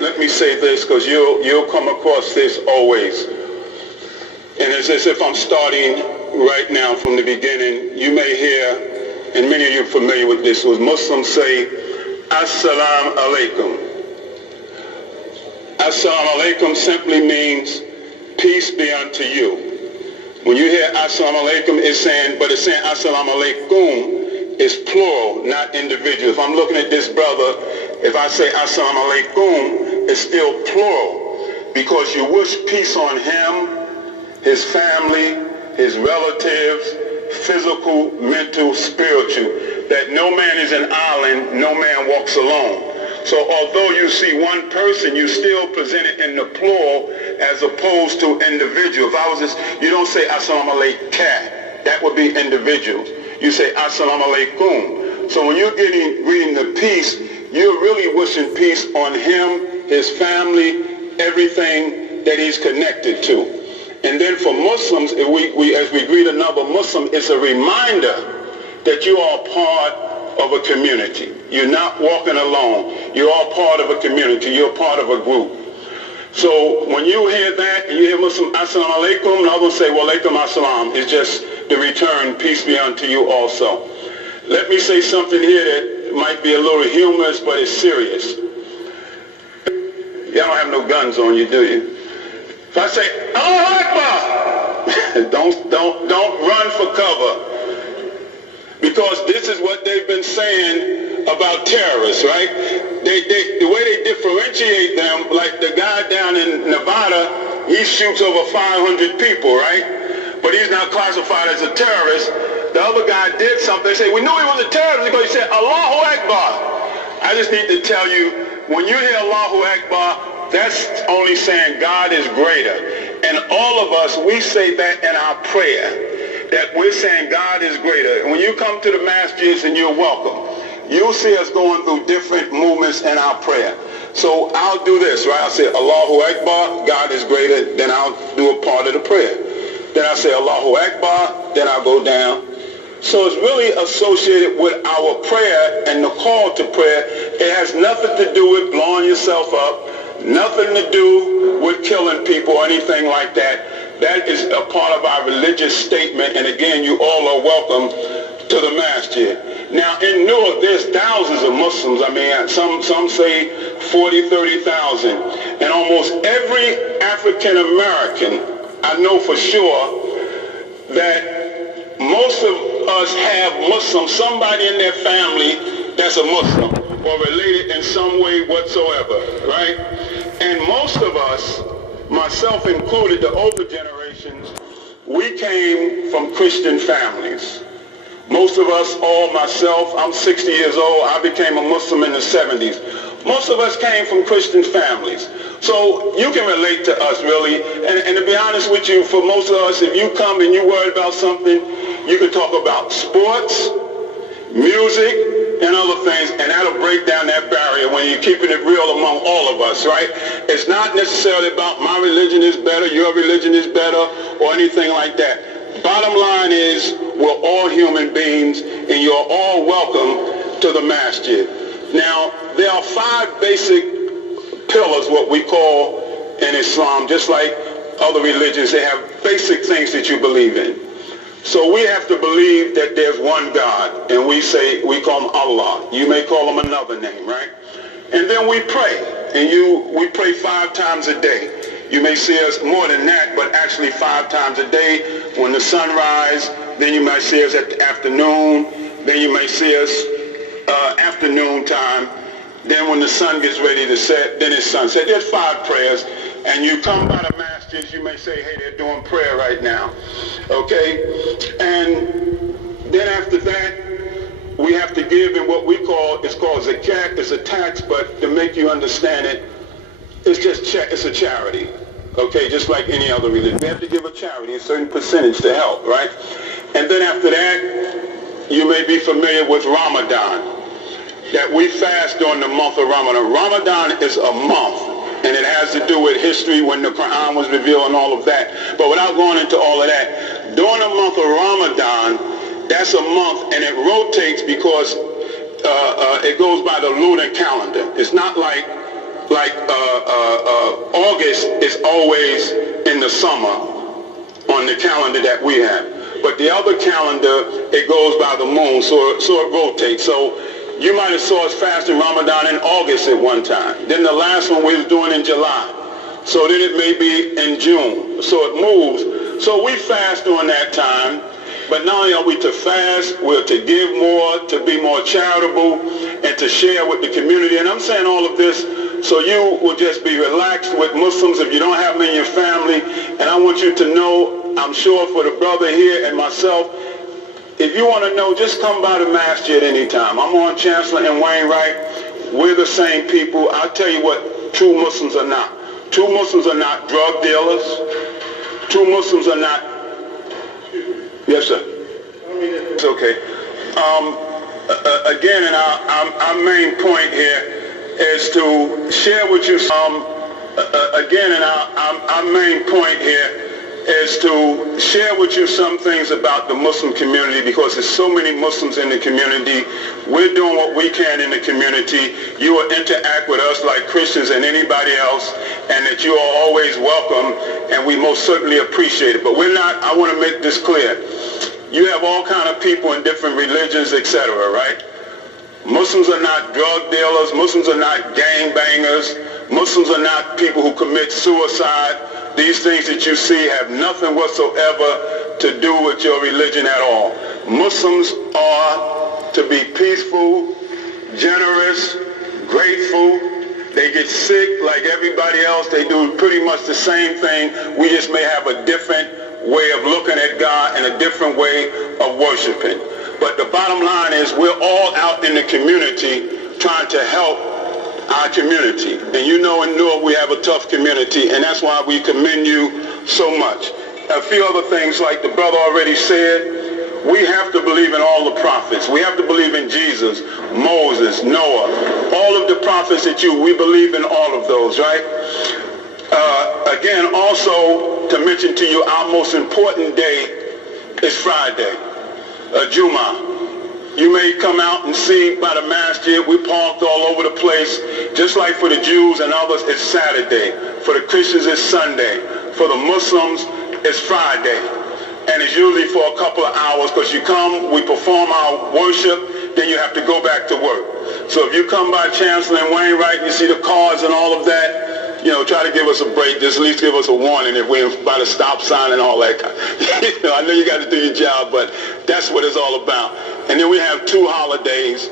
Let me say this, because you'll come across this always. And it's as if I'm starting right now from the beginning. You may hear, and many of you are familiar with this, was Muslims say, Assalamu alaikum. Assalamu alaikum simply means peace be unto you. When you hear Assalamu alaikum, it's saying Assalamu alaikum is plural, not individual. If I'm looking at this brother, if I say Assalamu alaikum, it's still plural, because you wish peace on him, his family, his relatives, physical, mental, spiritual, that no man is an island, no man walks alone. So although you see one person, you still present it in the plural as opposed to individual. If I was just, you don't say Assalamu alaikum, that would be individual. You say Assalamu alaikum. So when you're reading the peace, you're really wishing peace on him, his family, everything that he's connected to. And then for Muslims, as we greet another Muslim, it's a reminder that you are part of a community. You're not walking alone. You're all part of a community. You're part of a group. So when you hear that, and you hear Muslim, Assalamu alaikum, and others say, wa alaikum assalam, it's just the return, peace be unto you also. Let me say something here that might be a little humorous, but it's serious. Y'all don't have no guns on you, do you? If I say, Allahu Akbar, don't run for cover. Because this is what they've been saying about terrorists, right? The way they differentiate them, like the guy down in Nevada, he shoots over 500 people, right? But he's not classified as a terrorist. The other guy did something. They say, we knew he was a terrorist because he said, Allahu Akbar. I just need to tell you, when you hear Allahu Akbar, that's only saying God is greater. And all of us, we say that in our prayer, that we're saying God is greater. And when you come to the masjids, and you're welcome, you'll see us going through different movements in our prayer. So I'll do this, right? I'll say Allahu Akbar, God is greater, then I'll do a part of the prayer. Then I'll say Allahu Akbar, then I'll go down. So it's really associated with our prayer and the call to prayer. It has nothing to do with blowing yourself up, nothing to do with killing people or anything like that. That is a part of our religious statement, and again, you all are welcome to the masjid. Now, in Newark, there's thousands of Muslims. I mean, some say 40, 30,000. And almost every African American, I know for sure that most of us have Muslims, somebody in their family that's a Muslim or related in some way whatsoever, right? And most of us, myself included, the older generations, we came from Christian families. Most of us, all myself, I'm 60 years old, I became a Muslim in the 70s. Most of us came from Christian families. So you can relate to us, really. And to be honest with you, for most of us, if you come and you worry about something, you can talk about sports, music, and other things, and that'll break down that barrier when you're keeping it real among all of us, right? It's not necessarily about my religion is better, your religion is better, or anything like that. Bottom line is, we're all human beings, and you're all welcome to the masjid. Now, there are 5 basic pillars, what we call in Islam, just like other religions, they have basic things that you believe in. So we have to believe that there's one God, and we call him Allah. You may call him another name, right? And then we pray, and we pray 5 times a day. You may see us more than that, but actually 5 times a day. When the sun rises, then you might see us at the afternoon, then you may see us afternoon time. Then when the sun gets ready to set, then it's sunset. There's 5 prayers, and you come by the masjids, you may say, hey, they're doing prayer right now, okay? And then after that, we have to give in what we call, it's called zakat. It's a tax, but to make you understand it, it's a charity, okay, just like any other religion. We have to give a charity, a certain percentage to help, right? And then after that, you may be familiar with Ramadan, that we fast during the month of Ramadan. Ramadan is a month, and it has to do with history when the Quran was revealed and all of that. But without going into all of that, during the month of Ramadan, that's a month, and it rotates because it goes by the lunar calendar. It's not like like August is always in the summer on the calendar that we have. But the other calendar, it goes by the moon, so it rotates. So you might have saw us fasting Ramadan in August at one time. Then the last one we was doing in July. So then it may be in June. So it moves. So we fast during that time. But not only are we to fast, we're to give more, to be more charitable, and to share with the community. And I'm saying all of this so you will just be relaxed with Muslims if you don't have them in your family. And I want you to know, I'm sure for the brother here and myself, if you want to know, just come by the masjid anytime. I'm on Chancellor and Wainwright. We're the same people. I'll tell you what true Muslims are not. True Muslims are not drug dealers. True Muslims are not... Yes, sir. It's okay. Again, and our main point here is to share with you again, and our main point here is to share with you some things about the Muslim community, because there's so many Muslims in the community. We're doing what we can in the community. You will interact with us like Christians and anybody else, and that you are always welcome, and we most certainly appreciate it. But we're not, I want to make this clear. You have all kind of people in different religions, etc., right? Muslims are not drug dealers. Muslims are not gang bangers. Muslims are not people who commit suicide. These things that you see have nothing whatsoever to do with your religion at all. Muslims are to be peaceful, generous, grateful. They get sick like everybody else. They do pretty much the same thing. We just may have a different way of looking at God and a different way of worshiping. But the bottom line is we're all out in the community trying to help our community. And you know in Newark we have a tough community, and that's why we commend you so much. A few other things, like the brother already said, we have to believe in all the prophets. We have to believe in Jesus, Moses, Noah, all of the prophets we believe in all of those, right? Again, also to mention to you, our most important day is Friday, Jummah. You may come out and see by the masjid, we parked all over the place. Just like for the Jews and others, it's Saturday. For the Christians, it's Sunday. For the Muslims, it's Friday. And it's usually for a couple of hours, because you come, we perform our worship, then you have to go back to work. So if you come by Chancellor and Wainwright, you see the cars and all of that, you know, try to give us a break. Just at least give us a warning if we're by the stop sign and all that. You know, I know you got to do your job, but that's what it's all about. And then we have two holidays,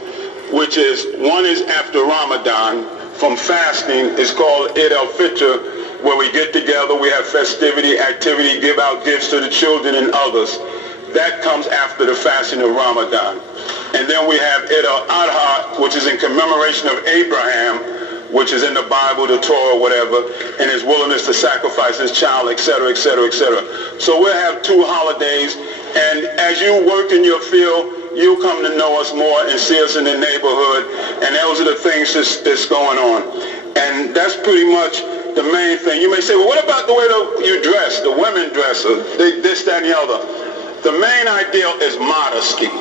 which is, one is after Ramadan, from fasting. It's called Eid al-Fitr, where we get together, we have festivity, activity, give out gifts to the children and others. That comes after the fasting of Ramadan. And then we have Eid al-Adha, which is in commemoration of Abraham, which is in the Bible, the Torah, whatever, and his willingness to sacrifice his child, etc., etc., etc. So we'll have two holidays, and as you work in your field, you'll come to know us more and see us in the neighborhood, and those are the things that's going on. And that's pretty much the main thing. You may say, well, what about the way you dress, the women dress, or this, that, and the other? The main ideal is modesty.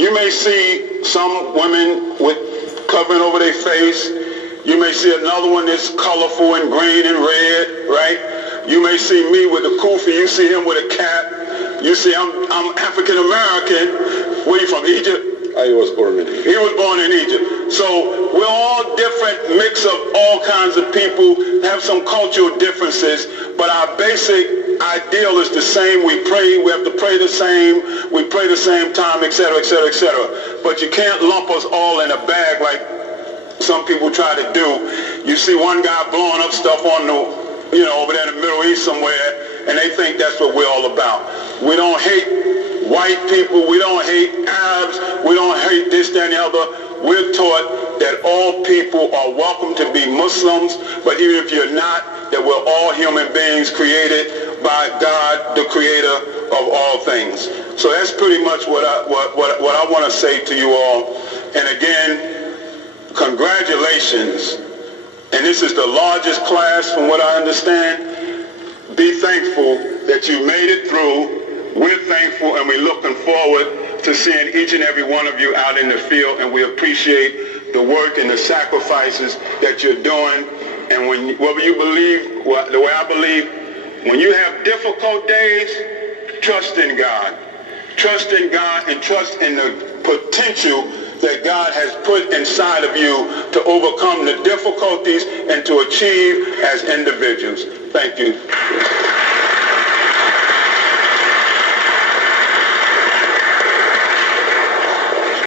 You may see some women with covering over their face. You may see another one that's colorful and green and red, right? You may see me with a kufi. You see him with a cap. You see I'm African American. Where you from? Egypt? I was born in Egypt. He was born in Egypt. So we're all different, mix of all kinds of people, have some cultural differences, but our basic ideal is the same. We pray, we have to pray the same, we pray the same time, etc., etc., etc. But you can't lump us all in a bag like some people try to do. You see one guy blowing up stuff on the, you know, over there in the Middle East somewhere, and they think that's what we're all about. We don't hate white people, we don't hate Arabs, we don't hate this, that, and the other. We're taught that all people are welcome to be Muslims, but even if you're not, that we're all human beings created by God, the creator of all things. So that's pretty much what I want to say to you all. And again, congratulations. And this is the largest class from what I understand. Be thankful that you made it through. We're thankful, and we're looking forward to seeing each and every one of you out in the field, and we appreciate the work and the sacrifices that you're doing. And whether you believe, the way I believe, when you have difficult days, trust in God. Trust in God and trust in the potential that God has put inside of you to overcome the difficulties and to achieve as individuals. Thank you.